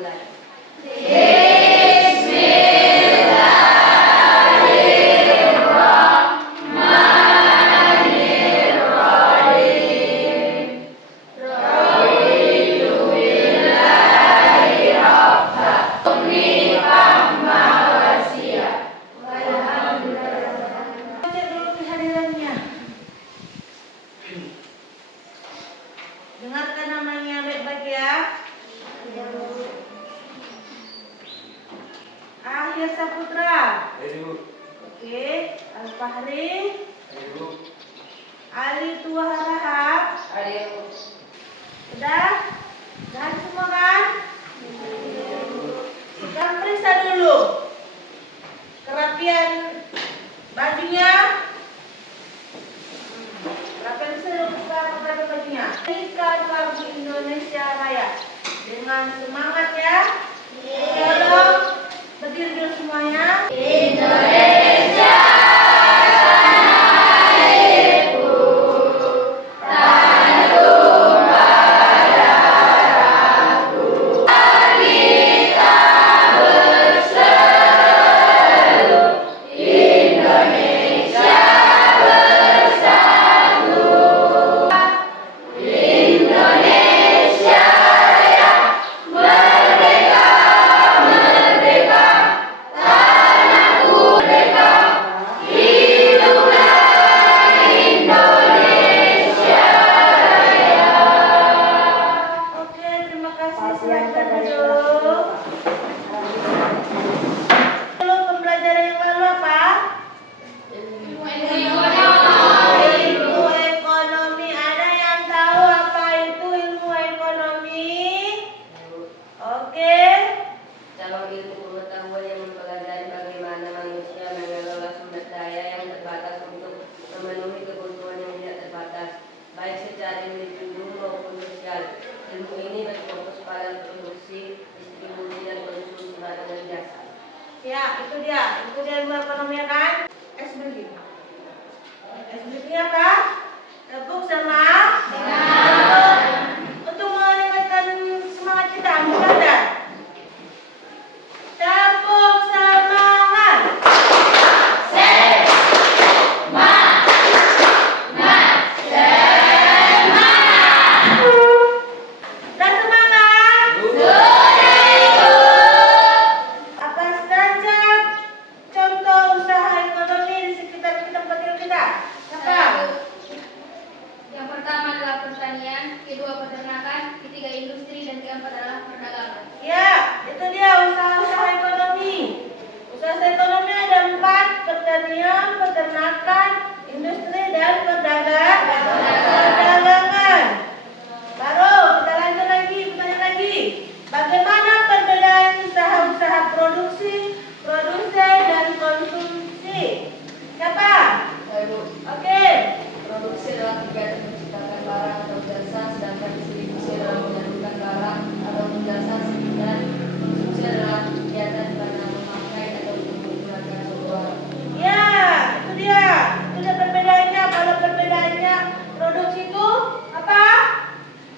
dimulai. Dengarkan namanya baik-baik ya. Akhir Saputra. Oke, Al-Fahri. Ali Tua Harahap. Udah? Dan semua kan? Sekarang periksa dulu kerapian bajunya. Ikan Lagu Indonesia Raya dengan semangat ya. Tolong berdiri dulu semuanya. Indonesia tanahku, tanah tumpah darahku. Kita berseru Indonesia bersatu. Indonesia Raya merdeka, merdeka, tanahku merdeka, hiduplah Indonesia Raya. Oke, terima kasih. Silakan duduk. Dulu pembelajaran yang lalu apa? Ilmu ekonomi. Ada yang tahu apa itu ilmu ekonomi? Oke. Cabang ilmu pengetahuan yang mempelajari bagaimana manusia mengelola sumber daya yang terbatas untuk memenuhi kebutuhan yang tidak terbatas, baik secara individu maupun sosial. Ilmu ini berfokus pada produksi, distribusi, dan konsumsi barang dan jasa. Ya, itu dia ilmu ekonomi ya kan? SBG. SBG apa? Tepuk sama untuk meningkatkan semangat kita, belajar. Tepuk semangat. Dan semangat. Apa saja contoh usaha ekonomi di sekitar tempat tinggal kita? Apa? Yang pertama adalah pertanian, kedua peternakan, ketiga industri, dan keempat adalah perdagangan. Ya, itu dia usaha-usaha ekonomi. Usaha ekonomi ada 4: pertanian, peternakan, industri, dan perdagangan. Baru kita lanjut lagi, bertanya lagi. Bagaimana perbedaan usaha-usaha produksi, produsen, dan konsumsi? Siapa? Oke. Produksi adalah kegiatan menciptakan barang atau jasa, sedangkan distribusi adalah menyalurkan barang atau jasa, dan konsumsi adalah kegiatan karena memakai atau menggunakan sebuah. Ya, itu dia. Itu dia perbedaannya. Kalau perbedaannya produksi itu apa?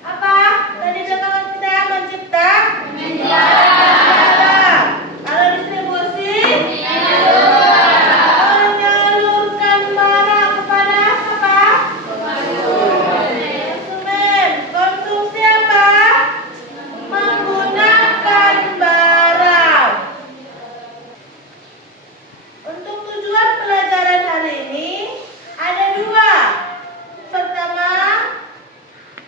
Apa? Tadi belakangan kita mencipta. Kalau distribusi, menyalurkan barang kepada apa? Konsumen. Konsumsi apa? Menggunakan barang. Untuk tujuan pelajaran hari ini ada 2. Pertama,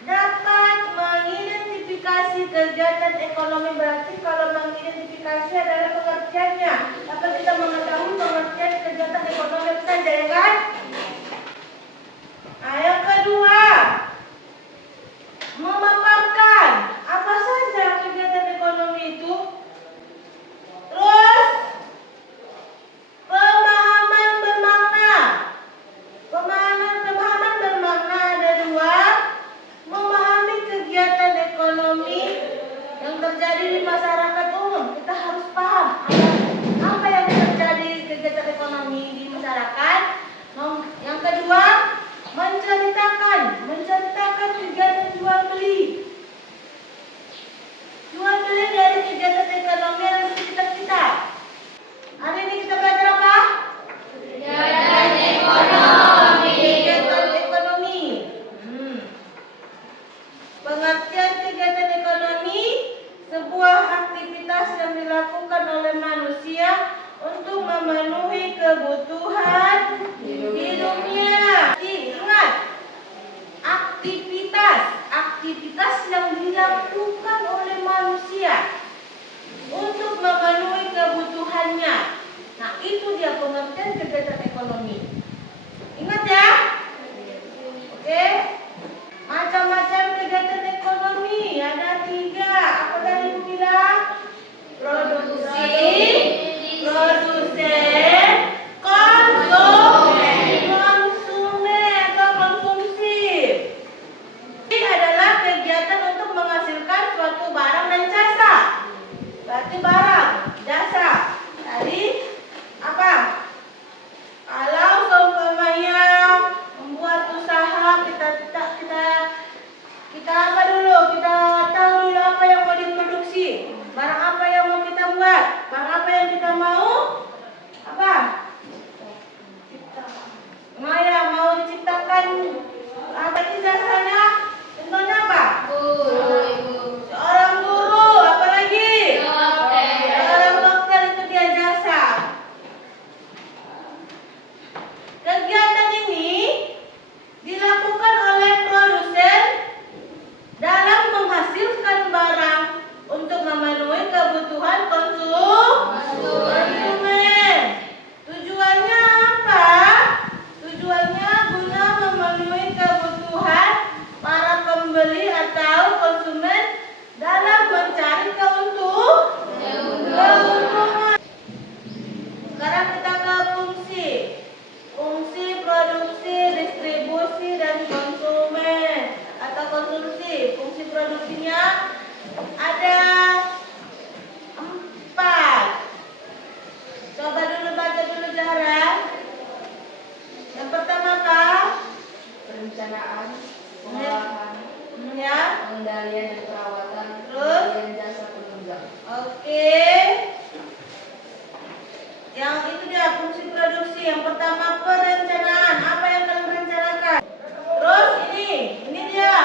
dapat mengidentifikasi kegiatan ekonomi. Berarti kalau mengidentifikasi adalah pengertiannya. Dapat kita mengetahui pengertian kegiatan ekonomi apa saja, ya kan? Nah, yang kedua, memaparkan apa saja kegiatan ekonomi itu. Terus pemahaman bermakna. Pemahaman bermakna ada 2. Memahami kegiatan ekonomi yang terjadi di masyarakat umum. Kita harus paham apa yang terjadi kegiatan ekonomi di masyarakat. Yang kedua, menceritakan kegiatan jual beli. Jual beli dari kegiatan aktivitas yang dilakukan oleh manusia untuk memenuhi kebutuhan hidupnya. Ingat, aktivitas yang dilakukan oleh manusia untuk memenuhi kebutuhannya. Nah, itu dia pengertian kegiatan ekonomi. Ingat ya? Oke. Macam-macam kegiatan ekonomi ada 3. Apa tadi Ibu bilang? Produksi, produsen, konsumen atau konsumsi. Ini adalah kegiatan untuk menghasilkan suatu barang dan jasa. Berarti barang, jasa. Tadi apa? Kalau seumpamanya membuat usaha, kita apa dulu? Kita tahu dulu apa yang mau diproduksi, barang apa yang mau kita buat, barang apa yang kita mau apa? Mau diciptakan apa itu jasanya? Contohnya apa? Seorang guru, apa lagi? Seorang dokter, itu dia jasa. Kegiatan ini dilakukan oleh produsen dalam menghasilkan barang untuk memenuhi kebutuhan konsumen. Tujuannya apa? Tujuannya guna memenuhi kebutuhan para pembeli atau konsumen dalam mencari keuntungan. Sekarang kita ke fungsi. Fungsi produksi, distribusi, dan konsumen atau konsumsi. Fungsi produksinya ada 4. Coba dulu baca dulu Zahra. Yang pertama apa? Perencanaan, pengolahan, Ya. pengendalian dan perawatan, Terus? pemberian jasa penunjang. Oke. Yang itu dia fungsi produksi. Yang pertama perencanaan. Apa yang kalian rencanakan? Terus ini dia.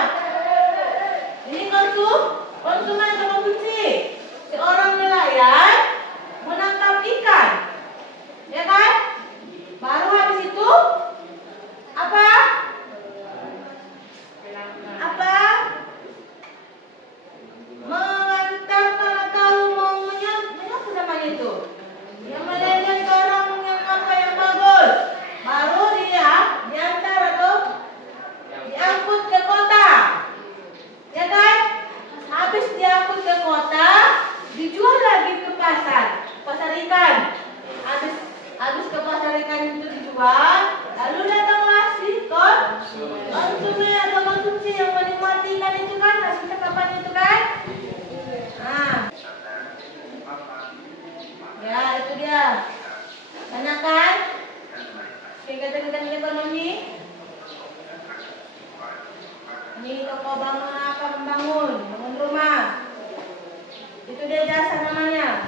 Ini konsumen atau konsumsi. Seorang nelayan menangkap ikan, ya kan? Baru habis itu apa? Mengantarkan atau apa namanya itu? Yang melihat barang yang apa yang bagus, baru dia diantar atau diangkut ke kota, ya kan? Habis diangkut ke kota, dijual lagi ke pasar ikan. Habis ke pasar ikan itu dijual, lalu datanglah si konsumen atau konsumsi yang menikmati ikan itu kan, hasil tangkapan itu kan? Nah, ya itu dia. Banyak kan? Kegiatan ekonomi. Ini toko bangun apa? Bangun rumah. Itu dia jasa namanya.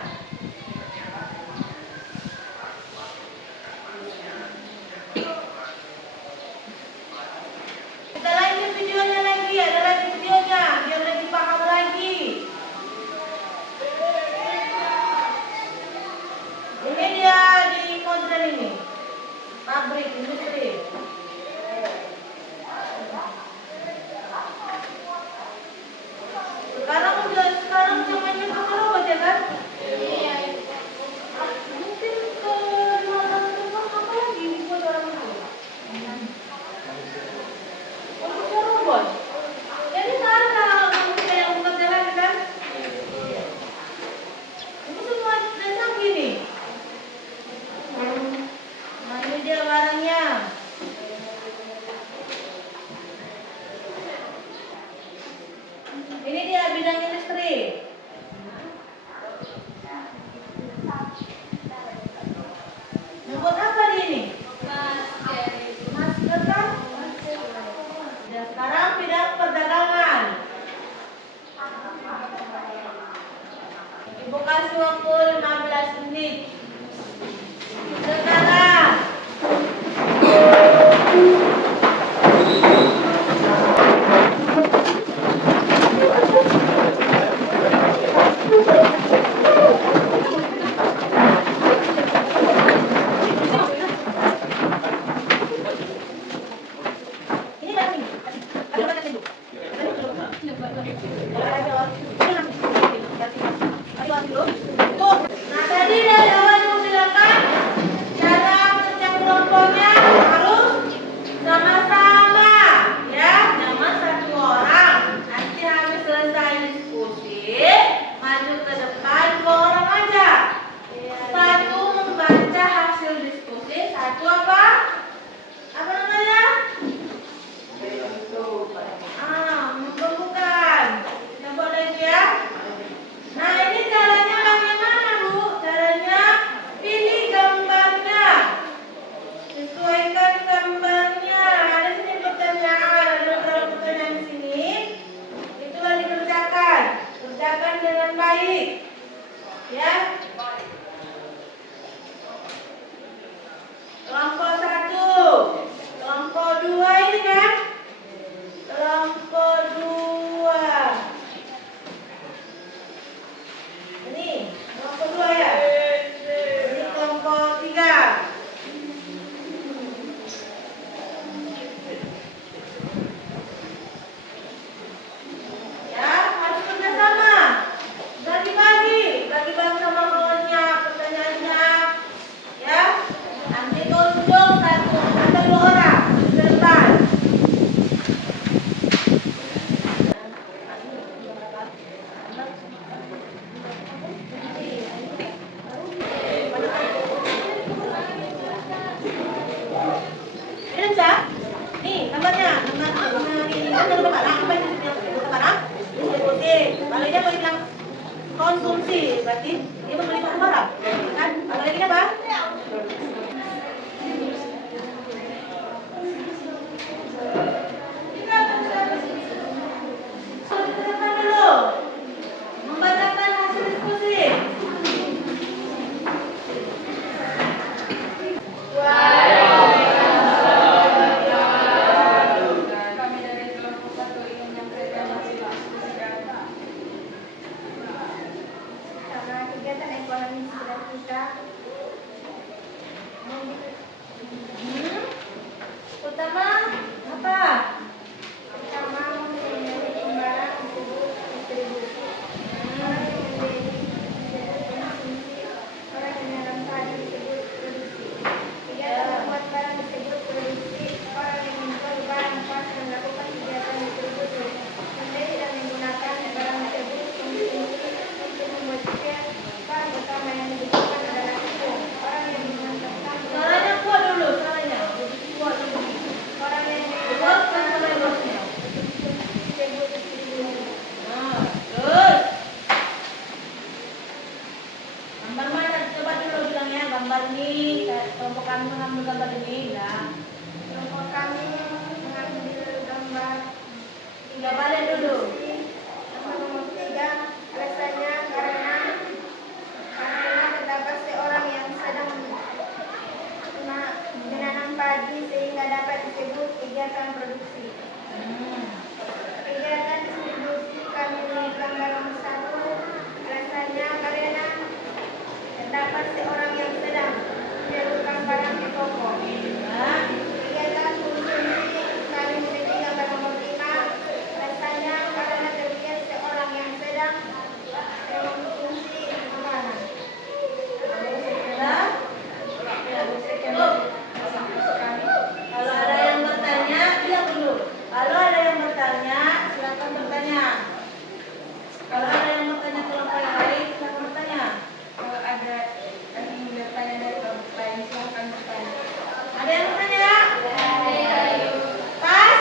Kita lanjut videonya lagi, ada lagi videonya biar lebih paham lagi. Ini dia di modern ini, pabrik industri. Sekarang zamannya pakai robot ya kan? Mungkin ke 15 tahun apa lagi dibuat orang itu? Untuk robot. Jadi sekarang manusia yang bekerja lagi kan? Ini semua dan canggih nih. Nah ini dia barangnya. Ini dia bidang industri. Membuat apa dia ini? Masker kan? Dan sekarang bidang perdagangan. Ibu kasih waktu 15 menit. Sekarang berarti dia membeli barang-barang, kan? Apa lagi apa? Kita depan dulu, membacakan hasil diskusi. Kami dari kelompok 1 ingin menyampaikan hasil diskusi kami. Karena kegiatan ekonomi sekitar kita Utama apa? pertama memiliki barang disebut distribusi, orang yang membeli disebut konsumsi, orang yang menanam padi disebut produksi. Kegiatan membuat barang disebut produksi, orang yang menjual barang pas dan melakukan kegiatan distribusi, membeli dan menggunakan barang disebut konsumsi. Untuk membuatnya, barang utama yang dibutuhkan adalah itu, orang yang mengantarkan Suaranya kuat dulu, suaranya. Kuat dulu. orang yang Kuat kan suara bosnya. disebut distribusi. Nah, terus. Gambar mana? Coba dulu bilangnya gambar ini. Kelompok kami mengambil gambar ini. Nah, Kelompok kami mengambil gambar tiga balik dulu. nomor 3, alasannya karena terdapat seorang yang sedang menanam padi sehingga dapat disebut kegiatan produksi. Kegiatan distribusi kami di gambar nomor 1, alasannya karena terdapat seorang yang sedang menyalurkan barang ke toko. Nah, Kegiatan konsumsi kami memiliki gambar nomor 5, rasanya karena terlihat seorang yang sedang mengkonsumsi makanan. nah. Cukup. Kalau ada yang bertanya, diam dulu. Kalau ada yang bertanya, silakan bertanya. Kalau ada yang bertanya kelompok yang lain, silakan bertanya. Kalau ada yang ingin bertanya dari kelompok lain, silakan bertanya. Ada yang bertanya? Pas?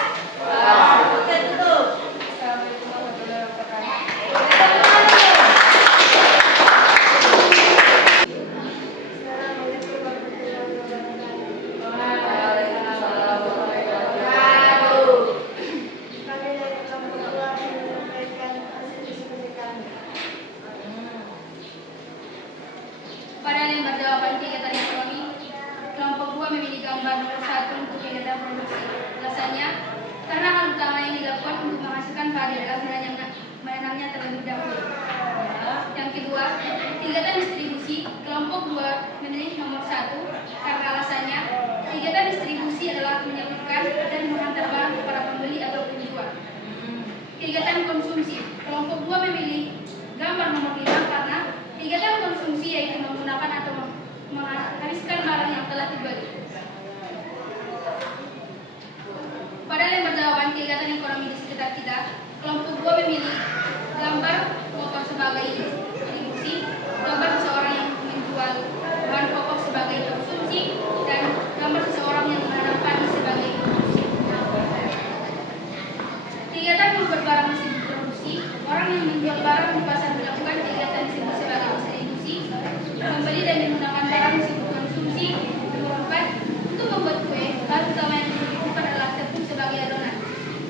Oke, tutup. Assalamualaikum warahmatullahi wabarakatuh. Assalamualaikum warahmatullahi wabarakatuh. Kami dari kelompok 2 menyampaikan hasil diskusi kami. Pada lembar jawaban kegiatan ekonomi, kelompok 2 memilih gambar nomor 1 untuk kegiatan produksi. Alasannya, karena hal utama yang dilakukan untuk menghasilkan padi adalah menanamnya terlebih dahulu. Yang kedua, kegiatan distribusi, kelompok 2 memilih nomor 1 karena alasannya, kegiatan distribusi adalah menyalurkan dan menghantar barang kepada pembeli atau penjual. Kegiatan konsumsi, kelompok 2 memilih gambar nomor 5 karena kegiatan konsumsi yaitu menggunakan atau menghabiskan barang yang telah dibeli. Pada lembar jawaban kegiatan ekonomi di sekitar kita, kelompok 2 memilih gambar pokok sebagai distribusi, gambar seseorang yang menjual bahan pokok sebagai konsumsi, dan gambar seseorang yang menanam padi sebagai konsumsi. Kegiatan membuat barang disebut produksi, orang yang menjual barang di pasar melakukan kegiatan disebut sebagai distribusi, membeli dan menggunakan barang disebut konsumsi. Nomor 4, untuk membuat kue, bahan utama yang dibutuhkan adalah tepung sebagai adonan.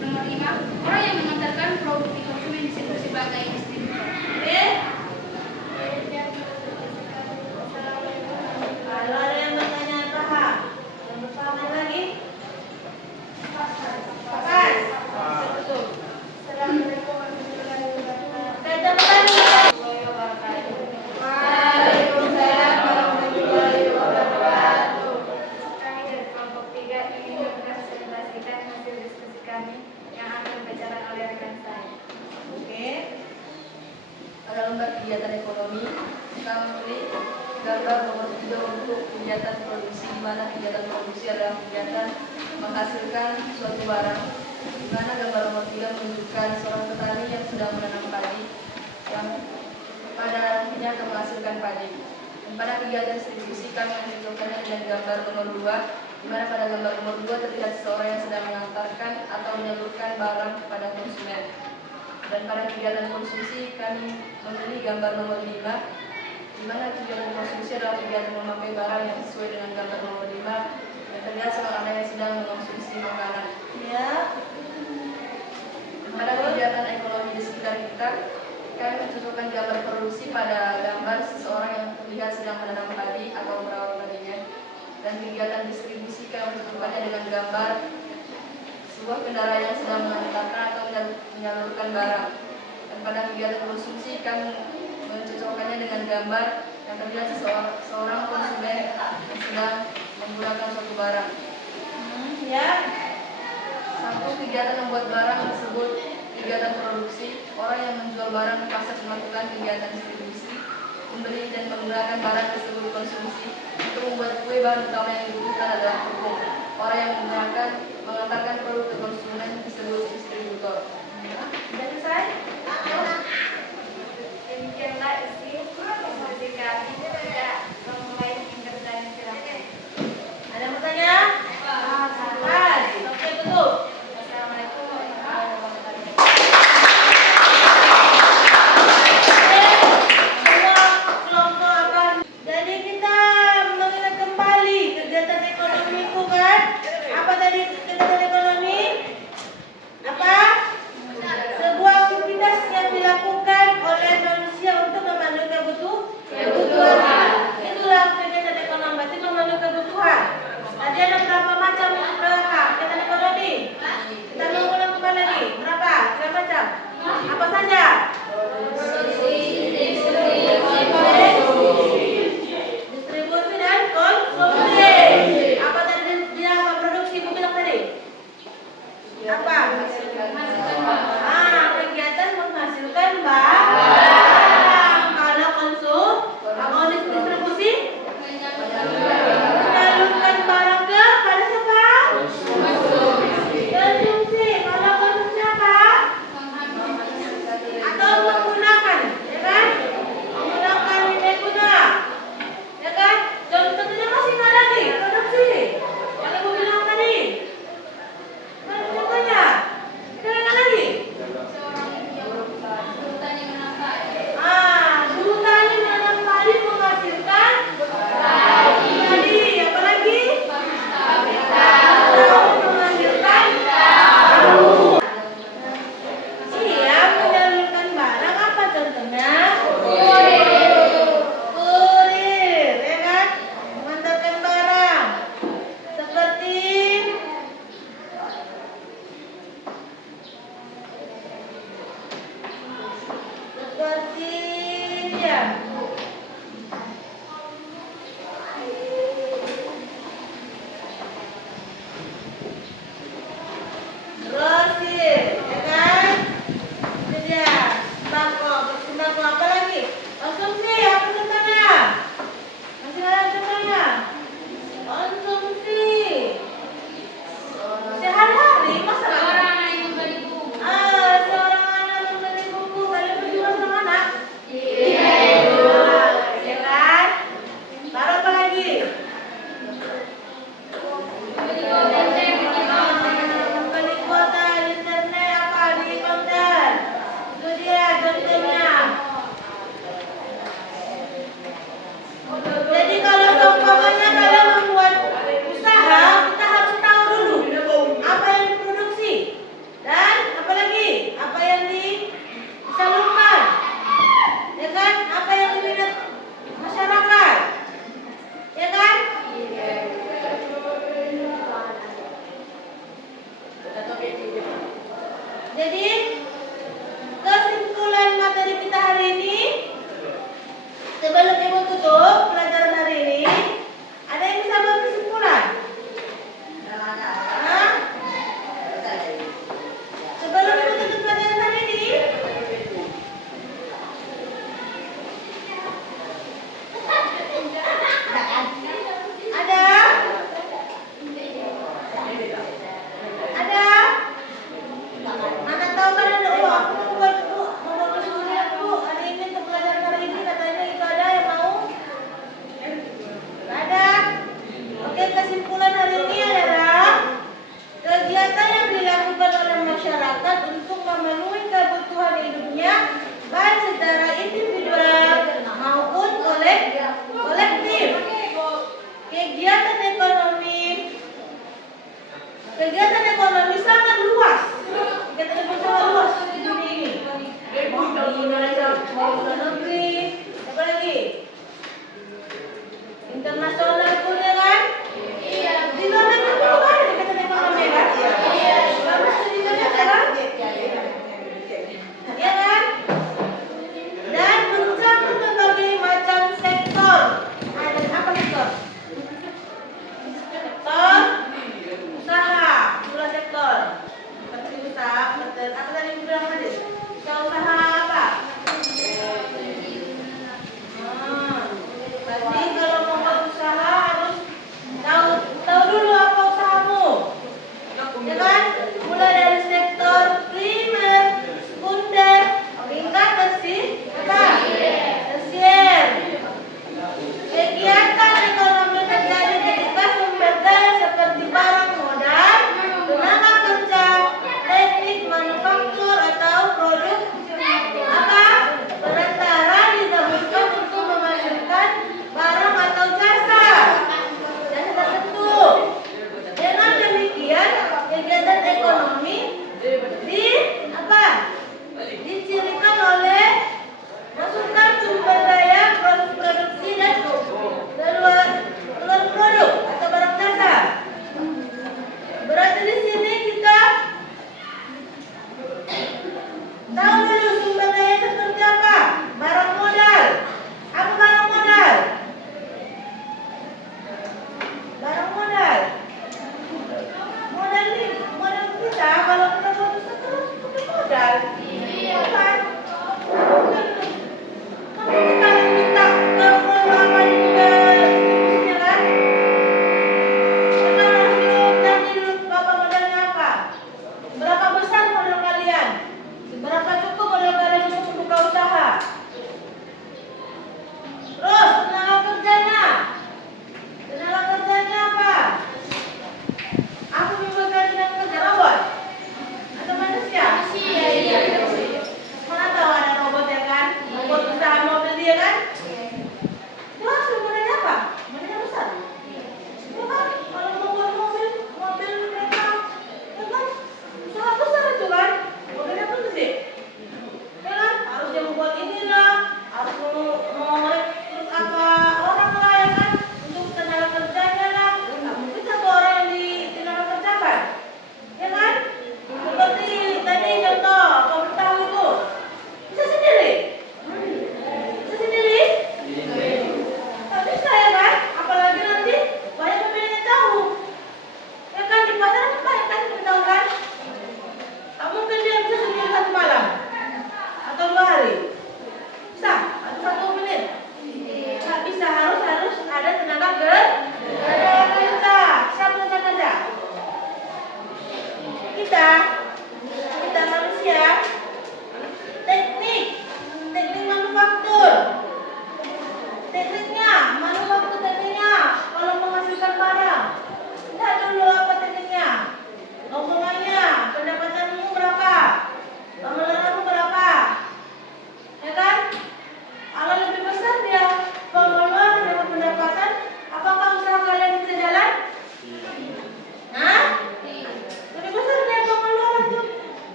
Nomor 5, orang yang mengantarkan produk di konsumen disebut sebagai distributor. Oke. Kalau ada yang bertanya paham, yang berpaham lagi? Pas. Oke, tutup. Assalamualaikum warahmatullahi wabarakatuh. Oke, tepuk tangan. Waalaikumsalam warahmatullahi wabarakatuh. Kami dari kelompok 3 ingin mempresentasikan hasil diskusi kami yang akan dibacakan oleh rekan saya. Oke. Pada lembar kegiatan ekonomi, kami memilih gambar nomor 3 untuk kegiatan produksi, di mana kegiatan produksi adalah kegiatan menghasilkan suatu barang, di mana gambar nomor 3 menunjukkan seorang petani yang sedang menanam padi yang pada akhirnya akan menghasilkan padi. Dan pada kegiatan distribusi kami mencocokkannya dengan gambar nomor 2, di mana pada gambar nomor 2 terlihat seseorang yang sedang mengantarkan atau menyalurkan barang kepada konsumen. Dan pada kegiatan konsumsi kami memilih gambar nomor 5, di mana kegiatan konsumsi adalah kegiatan memakai barang yang sesuai dengan gambar nomor 5 yang terlihat seorang yang sedang mengonsumsi makanan. Ya. Pada kegiatan ekonomi di sekitar kita, kami mencocokkan gambar produksi pada gambar seseorang yang terlihat sedang menanam padi atau merawat padinya, dan kegiatan distribusi kami mencocokkannya dengan gambar sebuah kendaraan yang sedang mengantarkan atau menyalurkan barang. Dan pada kegiatan konsumsi kami mencocokkannya dengan gambar yang terlihat seorang konsumen yang sedang menggunakan suatu barang. Ya. Satu, kegiatan membuat barang tersebut kegiatan produksi. Orang yang menjual barang di pasar melakukan kegiatan distribusi, membeli dan menggunakan barang tersebut konsumsi. Untuk membuat kue, bahan utama yang dibutuhkan adalah tepung. Orang yang mengantarkan produk ke konsumen disebut distributor. Sudah selesai? Demikianlah isi diskusi kami. Tidak memulai tingkat dan silakan. Ada yang bertanya? Oke, tutup. Assalamualaikum warahmatullahi wabarakatuh. Semua kelompok akan. Jadi kita mengingat kembali kegiatan ekonomi itu kan? Apa tadi kegiatan ekonomi? Apa? Sebuah aktivitas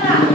Nah,